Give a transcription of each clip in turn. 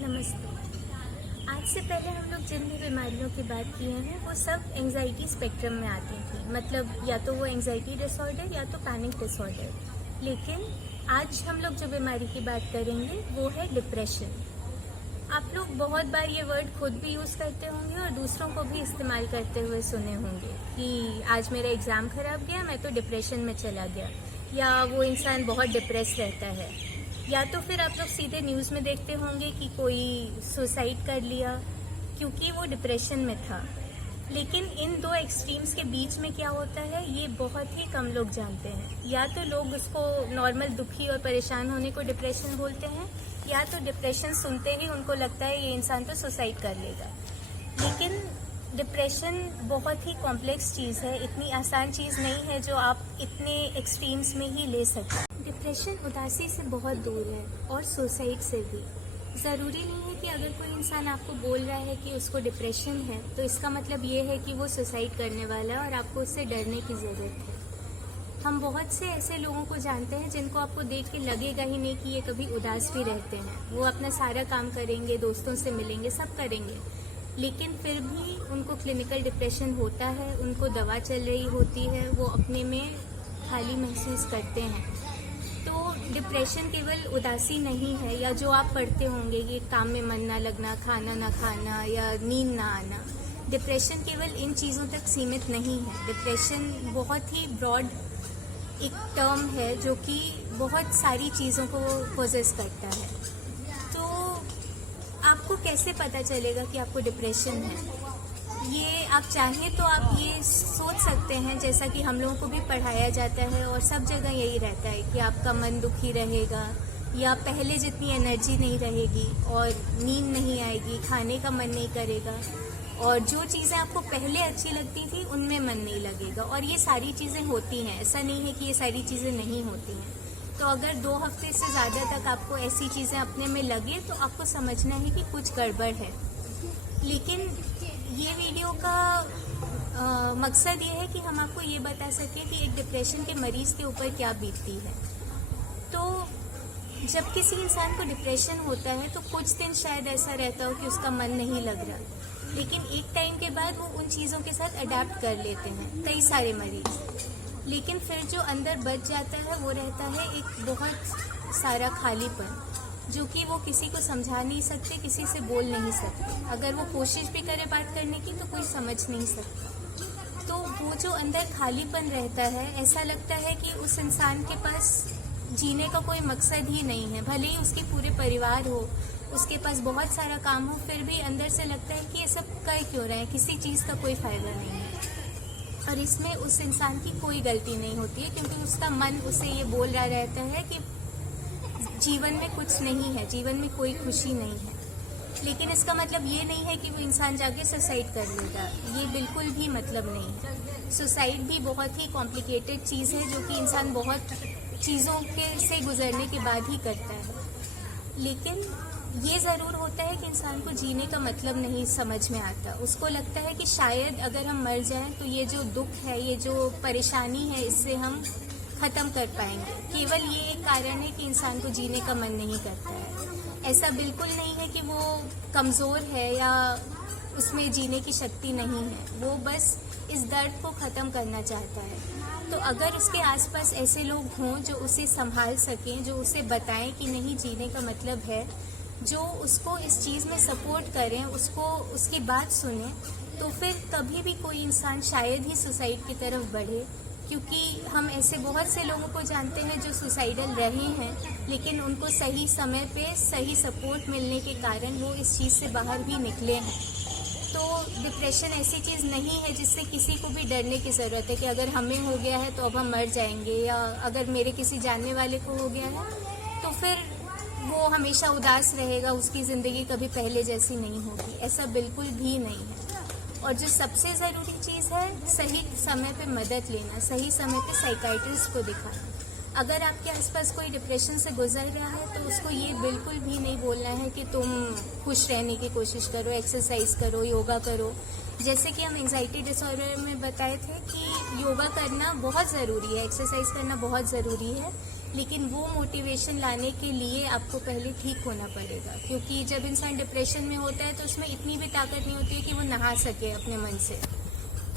नमस्ते। आज से पहले हम लोग जिन भी बीमारियों की बात किए हैं वो सब एंजाइटी स्पेक्ट्रम में आती थी। मतलब या तो वो एंजाइटी डिसऑर्डर या तो पैनिक डिसऑर्डर। लेकिन आज हम लोग जो बीमारी की बात करेंगे वो है डिप्रेशन। आप लोग बहुत बार ये वर्ड खुद भी यूज़ करते होंगे और दूसरों को भी इस्तेमाल करते हुए सुने होंगे कि आज मेरा एग्ज़ाम ख़राब गया, मैं तो डिप्रेशन में चला गया, या वो इंसान बहुत डिप्रेस रहता है। या तो फिर आप लोग सीधे न्यूज़ में देखते होंगे कि कोई सुसाइड कर लिया क्योंकि वो डिप्रेशन में था। लेकिन इन दो एक्सट्रीम्स के बीच में क्या होता है ये बहुत ही कम लोग जानते हैं। या तो लोग उसको नॉर्मल दुखी और परेशान होने को डिप्रेशन बोलते हैं, या तो डिप्रेशन सुनते ही उनको लगता है ये इंसान तो सुसाइड कर लेगा। लेकिन डिप्रेशन बहुत ही कॉम्प्लेक्स चीज़ है, इतनी आसान चीज़ नहीं है जो आप इतने एक्सट्रीम्स में ही ले सकें। डिप्रेशन उदासी से बहुत दूर है और सुसाइड से भी। ज़रूरी नहीं है कि अगर कोई इंसान आपको बोल रहा है कि उसको डिप्रेशन है तो इसका मतलब ये है कि वो सुसाइड करने वाला है और आपको उससे डरने की ज़रूरत है। हम बहुत से ऐसे लोगों को जानते हैं जिनको आपको देख के लगेगा ही नहीं कि ये कभी उदास भी रहते हैं। वो अपना सारा काम करेंगे, दोस्तों से मिलेंगे, सब करेंगे, लेकिन फिर भी उनको क्लिनिकल डिप्रेशन होता है, उनको दवा चल रही होती है, वो अपने में खाली महसूस करते हैं। तो डिप्रेशन केवल उदासी नहीं है, या जो आप पढ़ते होंगे कि काम में मन ना लगना, खाना ना खाना या नींद ना आना। डिप्रेशन केवल इन चीज़ों तक सीमित नहीं है। डिप्रेशन बहुत ही ब्रॉड एक टर्म है जो कि बहुत सारी चीज़ों को पोजेस करता है। तो आपको कैसे पता चलेगा कि आपको डिप्रेशन है? ये आप चाहें तो आप ये सोच सकते हैं, जैसा कि हम लोगों को भी पढ़ाया जाता है और सब जगह यही रहता है कि आपका मन दुखी रहेगा, या पहले जितनी एनर्जी नहीं रहेगी और नींद नहीं आएगी, खाने का मन नहीं करेगा, और जो चीज़ें आपको पहले अच्छी लगती थी उनमें मन नहीं लगेगा। और ये सारी चीज़ें होती हैं, ऐसा नहीं है कि ये सारी चीज़ें नहीं होती हैं। तो अगर 2 हफ्ते से ज़्यादा तक आपको ऐसी चीज़ें अपने में लगे तो आपको समझना है कि कुछ गड़बड़ है। लेकिन ये वीडियो का मकसद ये है कि हम आपको ये बता सकें कि एक डिप्रेशन के मरीज़ के ऊपर क्या बीतती है। तो जब किसी इंसान को डिप्रेशन होता है तो कुछ दिन शायद ऐसा रहता हो कि उसका मन नहीं लग रहा, लेकिन एक टाइम के बाद वो उन चीज़ों के साथ अडेप्ट कर लेते हैं, कई सारे मरीज़। लेकिन फिर जो अंदर बच जाता है वो रहता है एक बहुत सारा खालीपन, जो कि वो किसी को समझा नहीं सकते, किसी से बोल नहीं सकते। अगर वो कोशिश भी करे बात करने की तो कोई समझ नहीं सकता। तो वो जो अंदर खालीपन रहता है, ऐसा लगता है कि उस इंसान के पास जीने का कोई मकसद ही नहीं है। भले ही उसके पूरे परिवार हो, उसके पास बहुत सारा काम हो, फिर भी अंदर से लगता है कि ये सब कर क्यों रहे हैं, किसी चीज़ का कोई फ़ायदा नहीं है। और इसमें उस इंसान की कोई गलती नहीं होती है, क्योंकि उसका मन उसे ये बोल रहा रहता है कि जीवन में कुछ नहीं है, जीवन में कोई खुशी नहीं है। लेकिन इसका मतलब ये नहीं है कि वो इंसान जाके सुसाइड कर लेगा, ये बिल्कुल भी मतलब नहीं है। सुसाइड भी बहुत ही कॉम्प्लिकेटेड चीज़ है जो कि इंसान बहुत चीज़ों के से गुजरने के बाद ही करता है। लेकिन ये ज़रूर होता है कि इंसान को जीने का मतलब नहीं समझ में आता। उसको लगता है कि शायद अगर हम मर जाएं तो ये जो दुख है, ये जो परेशानी है, इससे हम ख़त्म कर पाएंगे। केवल ये एक कारण है कि इंसान को जीने का मन नहीं करता है। ऐसा बिल्कुल नहीं है कि वो कमज़ोर है या उसमें जीने की शक्ति नहीं है, वो बस इस दर्द को ख़त्म करना चाहता है। तो अगर उसके आसपास ऐसे लोग हों जो उसे संभाल सकें, जो उसे बताएं कि नहीं जीने का मतलब है, जो उसको इस चीज़ में सपोर्ट करें, उसको उसकी बात सुने, तो फिर कभी भी कोई इंसान शायद ही सुसाइड की तरफ बढ़े। क्योंकि हम ऐसे बहुत से लोगों को जानते हैं जो सुसाइडल रहे हैं, लेकिन उनको सही समय पे सही सपोर्ट मिलने के कारण वो इस चीज़ से बाहर भी निकले हैं। तो डिप्रेशन ऐसी चीज़ नहीं है जिससे किसी को भी डरने की ज़रूरत है कि अगर हमें हो गया है तो अब हम मर जाएंगे, या अगर मेरे किसी जानने वाले को हो गया है तो फिर वो हमेशा उदास रहेगा, उसकी ज़िंदगी कभी पहले जैसी नहीं होगी। ऐसा बिल्कुल भी नहीं है। और जो सबसे ज़रूरी चीज़ है, सही समय पे मदद लेना, सही समय पे साइकाइट्रिस्ट को दिखाना। अगर आपके आसपास कोई डिप्रेशन से गुजर रहा है तो उसको ये बिल्कुल भी नहीं बोलना है कि तुम खुश रहने की कोशिश करो, एक्सरसाइज करो, योगा करो। जैसे कि हम एंजाइटी डिसऑर्डर में बताए थे कि योगा करना बहुत ज़रूरी है, एक्सरसाइज करना बहुत ज़रूरी है, लेकिन वो मोटिवेशन लाने के लिए आपको पहले ठीक होना पड़ेगा, क्योंकि जब इंसान डिप्रेशन में होता है तो उसमें इतनी भी ताकत नहीं होती है कि वो नहा सके अपने मन से।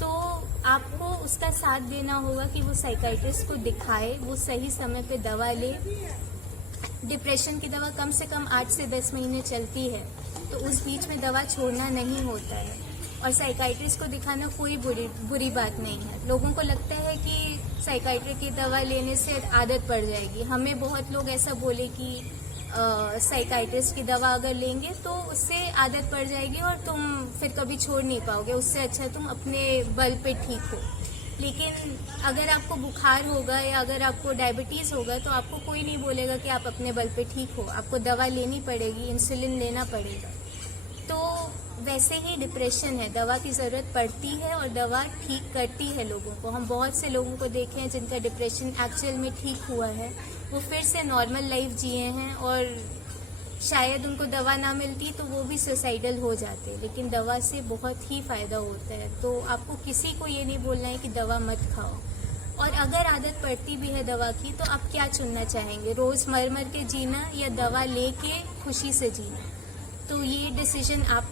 तो आपको उसका साथ देना होगा कि वो साइकाइट्रिस्ट को दिखाए, वो सही समय पे दवा ले। डिप्रेशन की दवा कम से कम 8 से 10 महीने चलती है, तो उस बीच में दवा छोड़ना नहीं होता है। और साइकाइट्रिस्ट को दिखाना कोई बुरी बात नहीं है। लोगों को लगता है कि साइकाइट्री की दवा लेने से आदत पड़ जाएगी। हमें बहुत लोग ऐसा बोले कि साइकाइट्रिस्ट की दवा अगर लेंगे तो उससे आदत पड़ जाएगी और तुम फिर कभी छोड़ नहीं पाओगे, उससे अच्छा तुम अपने बल पे ठीक हो। लेकिन अगर आपको बुखार होगा या अगर आपको डायबिटीज़ होगा तो आपको कोई नहीं बोलेगा कि आप अपने बल पे ठीक हो, आपको दवा लेनी पड़ेगी, इंसुलिन लेना पड़ेगा। तो वैसे ही डिप्रेशन है, दवा की ज़रूरत पड़ती है और दवा ठीक करती है लोगों को। हम बहुत से लोगों को देखे हैं जिनका डिप्रेशन एक्चुअल में ठीक हुआ है, वो फिर से नॉर्मल लाइफ जिए हैं और शायद उनको दवा ना मिलती तो वो भी सुसाइडल हो जाते। लेकिन दवा से बहुत ही फ़ायदा होता है। तो आपको किसी को ये नहीं बोलना है कि दवा मत खाओ। और अगर आदत पड़ती भी है दवा की तो आप क्या चुनना चाहेंगे, रोज़ मर मर के जीना या दवा लेके खुशी से जीना? तो ये डिसीजन आप